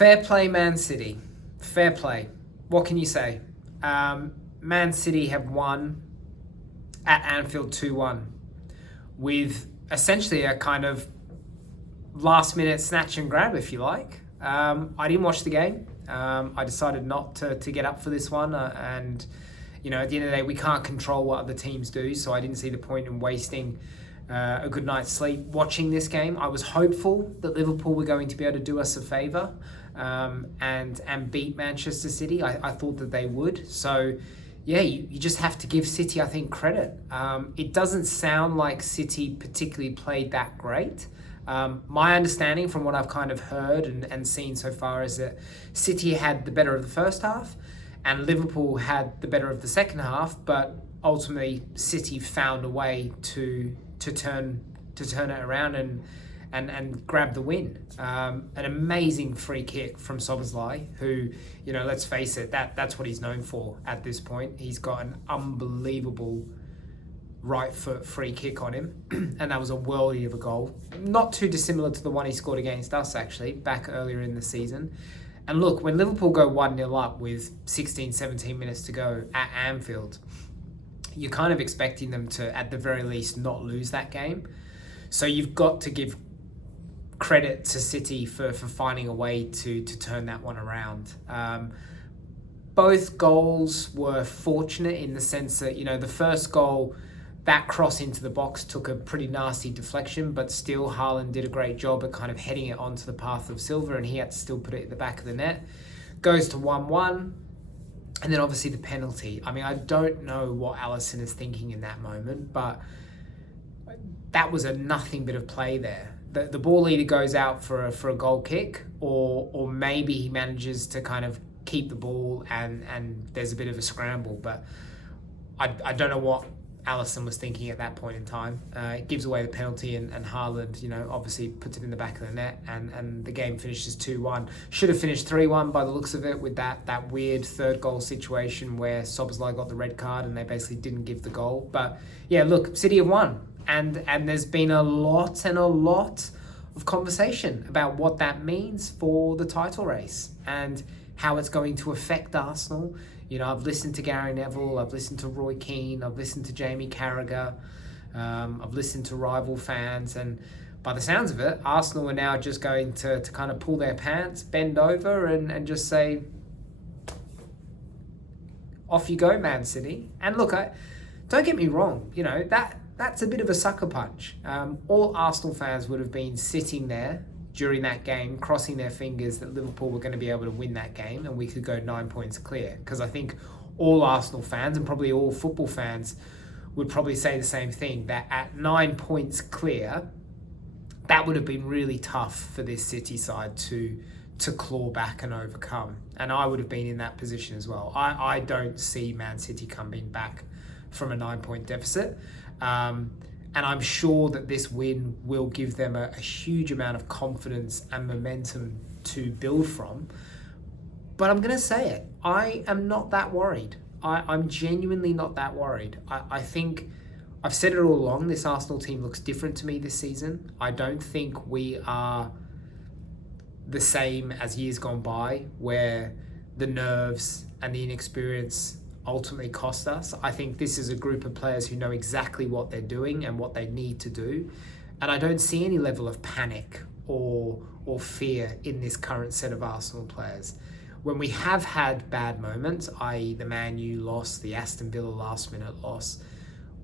Fair play, Man City. Fair play. What can you say? Man City have won at Anfield 2-1 with essentially a kind of last minute snatch and grab, if you like. I didn't watch the game. I decided not to get up for this one. And, at the end of the day, we can't control what other teams do. So I didn't see the point in wasting a good night's sleep watching this game. I was hopeful that Liverpool were going to be able to do us a favour and beat Manchester City. I thought that they would. So, yeah, you just have to give City, I think, credit. It doesn't sound like City particularly played that great. My understanding from what I've kind of heard and seen so far is that City had the better of the first half and Liverpool had the better of the second half, but ultimately City found a way to turn it around and grab the win. An amazing free kick from Szoboszlai, who, let's face it, that's what he's known for at this point. He's got an unbelievable right foot free kick on him, and that was a worldie of a goal. Not too dissimilar to the one he scored against us, actually, back earlier in the season. And look, when Liverpool go 1-0 up with 16, 17 minutes to go at Anfield, you're kind of expecting them to, at the very least, not lose that game. So you've got to give credit to City for finding a way to turn that one around. Both goals were fortunate in the sense that, the first goal, that cross into the box took a pretty nasty deflection, but still Haaland did a great job at kind of heading it onto the path of Silva, and he had to still put it at the back of the net. Goes to 1-1, and then obviously the penalty. I mean, I don't know what Alisson is thinking in that moment, but that was a nothing bit of play there. The ball either goes out for a goal kick, or maybe he manages to kind of keep the ball and there's a bit of a scramble, but I don't know what Alisson was thinking at that point in time. It gives away the penalty, and Haaland, obviously puts it in the back of the net, and the game finishes 2-1. Should have finished 3-1 by the looks of it, with that weird third goal situation where Szoboszlai got the red card and they basically didn't give the goal. But yeah, look, City have won, and there's been a lot of conversation about what that means for the title race and how it's going to affect Arsenal. I've listened to Gary Neville, I've listened to Roy Keane, I've listened to Jamie Carragher, I've listened to rival fans, and by the sounds of it, Arsenal are now just going to kind of pull their pants, bend over, and just say, off you go, Man City. And look, don't get me wrong, that's a bit of a sucker punch. All Arsenal fans would have been sitting there during that game, crossing their fingers that Liverpool were going to be able to win that game and we could go 9 points clear. Because I think all Arsenal fans and probably all football fans would probably say the same thing, that at 9 points clear, that would have been really tough for this City side to claw back and overcome. And I would have been in that position as well. I don't see Man City coming back from a 9-point deficit. And I'm sure that this win will give them a huge amount of confidence and momentum to build from. But I'm going to say it. I am not that worried. I'm genuinely not that worried. I think I've said it all along. This Arsenal team looks different to me this season. I don't think we are the same as years gone by, where the nerves and the inexperience ultimately cost us. I think this is a group of players who know exactly what they're doing and what they need to do. And I don't see any level of panic or fear in this current set of Arsenal players. When we have had bad moments, i.e. the Man U loss, the Aston Villa last minute loss,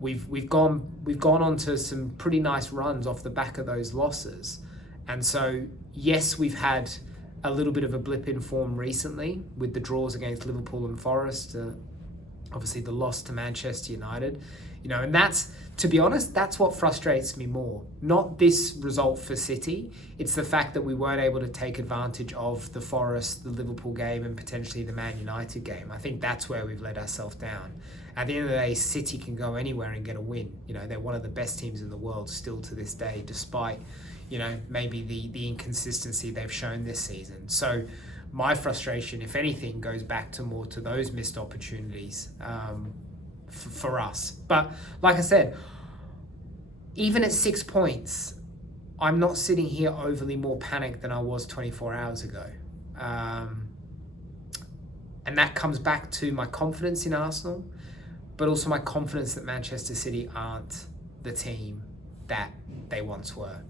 we've gone on to some pretty nice runs off the back of those losses. And so, yes, we've had a little bit of a blip in form recently with the draws against Liverpool and Forest, obviously the loss to Manchester United, and that's, to be honest, that's what frustrates me more. Not this result for City, it's the fact that we weren't able to take advantage of the Forest, the Liverpool game, and potentially the Man United game. I think that's where we've let ourselves down. At the end of the day, City can go anywhere and get a win. They're one of the best teams in the world still to this day, despite, maybe the inconsistency they've shown this season. So my frustration, if anything, goes back to more to those missed opportunities for us. But like I said, even at 6 points, I'm not sitting here overly more panicked than I was 24 hours ago. And that comes back to my confidence in Arsenal, but also my confidence that Manchester City aren't the team that they once were.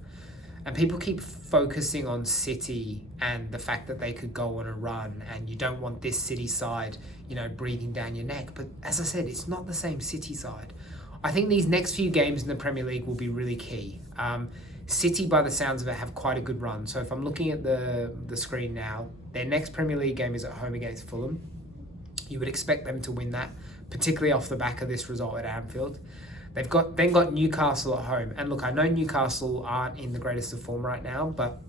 And people keep focusing on City and the fact that they could go on a run, and you don't want this City side, breathing down your neck. But as I said, it's not the same City side. I think these next few games in the Premier League will be really key. City, by the sounds of it, have quite a good run. So if I'm looking at the screen now, their next Premier League game is at home against Fulham. You would expect them to win that, particularly off the back of this result at Anfield. They've then got Newcastle at home. And look, I know Newcastle aren't in the greatest of form right now, but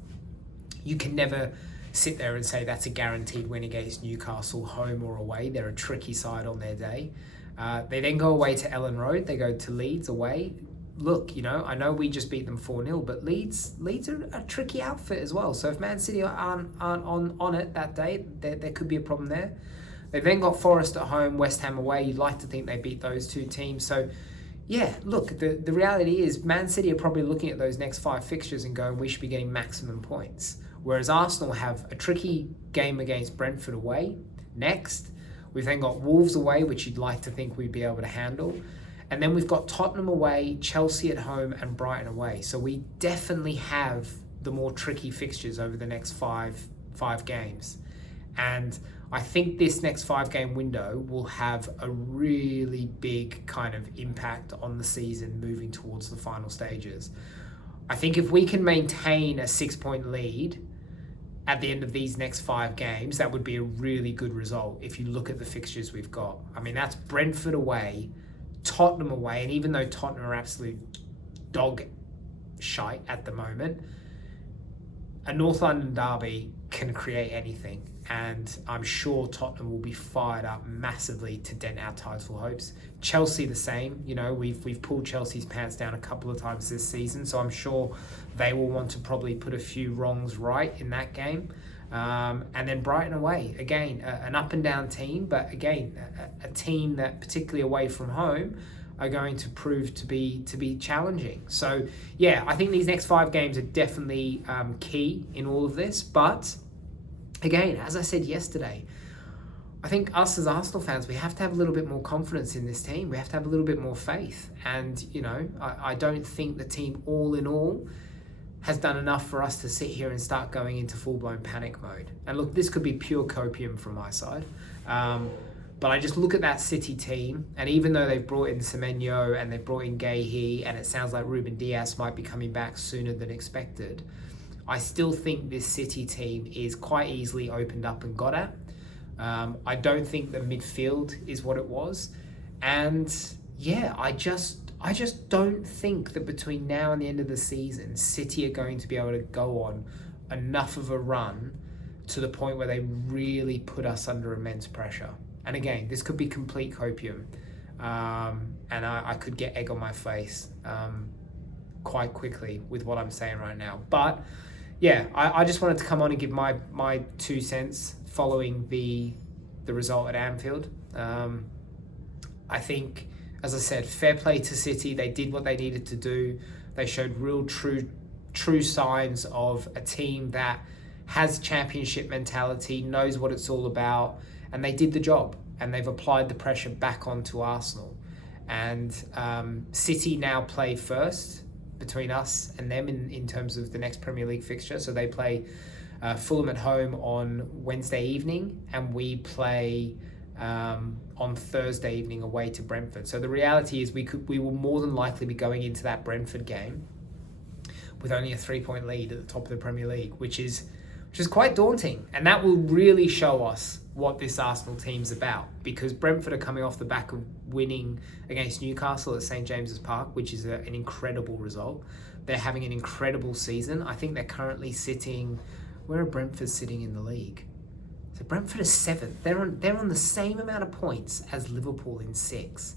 you can never sit there and say that's a guaranteed win against Newcastle, home or away. They're a tricky side on their day. They then go away to Ellen Road. They go to Leeds away. Look, I know we just beat them 4-0, but Leeds are a tricky outfit as well. So if Man City aren't on it that day, there could be a problem there. They've then got Forest at home, West Ham away. You'd like to think they beat those two teams. So, yeah, look, the reality is Man City are probably looking at those next 5 fixtures and going, we should be getting maximum points. Whereas Arsenal have a tricky game against Brentford away next. We've then got Wolves away, which you'd like to think we'd be able to handle. And then we've got Tottenham away, Chelsea at home, and Brighton away. So we definitely have the more tricky fixtures over the next five games. And I think this next 5-game window will have a really big kind of impact on the season moving towards the final stages. I think if we can maintain a 6-point lead at the end of these next 5 games, that would be a really good result if you look at the fixtures we've got. I mean, that's Brentford away, Tottenham away, and even though Tottenham are absolute dog shite at the moment, a North London derby can create anything, and I'm sure Tottenham will be fired up massively to dent our title hopes. Chelsea the same. We've pulled Chelsea's pants down a couple of times this season, so I'm sure they will want to probably put a few wrongs right in that game. And then Brighton away, again, an up and down team, but again, a team that, particularly away from home, are going to prove to be challenging. So yeah, I think these next 5 games are definitely key in all of this. But again, as I said yesterday, I think us as Arsenal fans, we have to have a little bit more confidence in this team. We have to have a little bit more faith. And, I don't think the team all in all has done enough for us to sit here and start going into full-blown panic mode. And look, this could be pure copium from my side. But I just look at that City team, and even though they've brought in Semenyo and they've brought in Guéhi, and it sounds like Ruben Dias might be coming back sooner than expected, I still think this City team is quite easily opened up and got at. I don't think the midfield is what it was. And yeah, I just don't think that between now and the end of the season, City are going to be able to go on enough of a run to the point where they really put us under immense pressure. And again, this could be complete copium. And I could get egg on my face quite quickly with what I'm saying right now. But yeah, I just wanted to come on and give my 2 cents following the result at Anfield. I think, as I said, fair play to City. They did what they needed to do. They showed real true signs of a team that has championship mentality, knows what it's all about, and they did the job, and they've applied the pressure back onto Arsenal. And City now play first between us and them in terms of the next Premier League fixture. So they play Fulham at home on Wednesday evening, and we play on Thursday evening away to Brentford. So the reality is we will more than likely be going into that Brentford game with only a 3-point lead at the top of the Premier League, which is quite daunting. And that will really show us what this Arsenal team's about, because Brentford are coming off the back of winning against Newcastle at St James's Park, which is an incredible result. They're having an incredible season. I think they're currently sitting... Where are Brentford sitting in the league? So Brentford is 7th. They're on the same amount of points as Liverpool in 6th.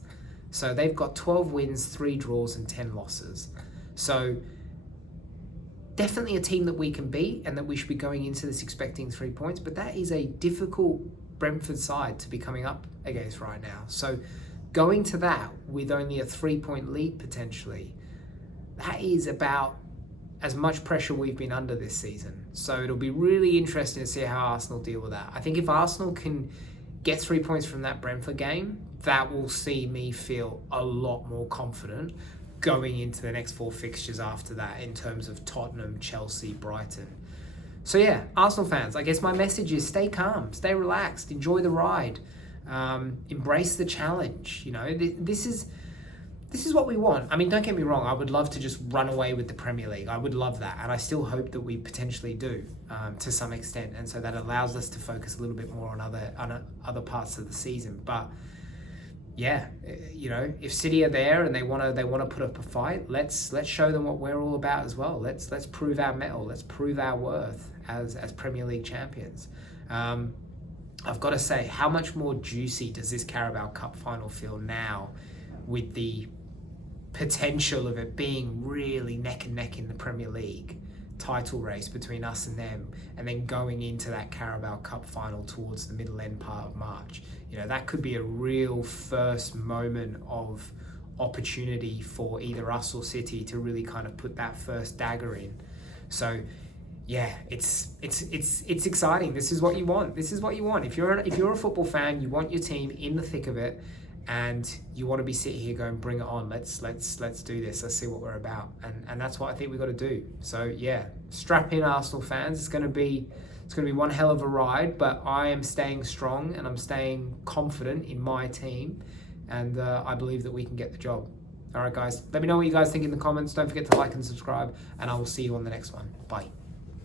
So they've got 12 wins, 3 draws, and 10 losses. So definitely a team that we can beat, and that we should be going into this expecting 3 points. But that is a difficult Brentford side to be coming up against right now. So going to that with only a 3-point lead potentially, that is about as much pressure we've been under this season. So it'll be really interesting to see how Arsenal deal with that. I think if Arsenal can get 3 points from that Brentford game, that will see me feel a lot more confident going into the next 4 fixtures after that in terms of Tottenham, Chelsea, Brighton. So yeah, Arsenal fans, I guess my message is stay calm, stay relaxed, enjoy the ride, embrace the challenge. You know, this is what we want. I mean, don't get me wrong, I would love to just run away with the Premier League. I would love that, and I still hope that we potentially do to some extent, and so that allows us to focus a little bit more on other parts of the season. But yeah, you know, if City are there and they want to put up a fight, let's show them what we're all about as well. Let's prove our mettle. Let's prove our worth as Premier League champions. I've got to say, how much more juicy does this Carabao Cup final feel now, with the potential of it being really neck and neck in the Premier League title race between us and them, and then going into that Carabao Cup final towards the middle end part of March. You know, that could be a real first moment of opportunity for either us or City to really kind of put that first dagger in. So yeah, it's exciting. This is what you want. If you're a football fan, you want your team in the thick of it, and you want to be sitting here going, bring it on, let's do this, let's see what we're about, and that's what I think we've got to do. So yeah, strap in, Arsenal fans. It's going to be one hell of a ride, but I am staying strong and I'm staying confident in my team, and I believe that we can get the job. All right, guys, let me know what you guys think in the comments. Don't forget to like and subscribe, and I will see you on the next one. Bye.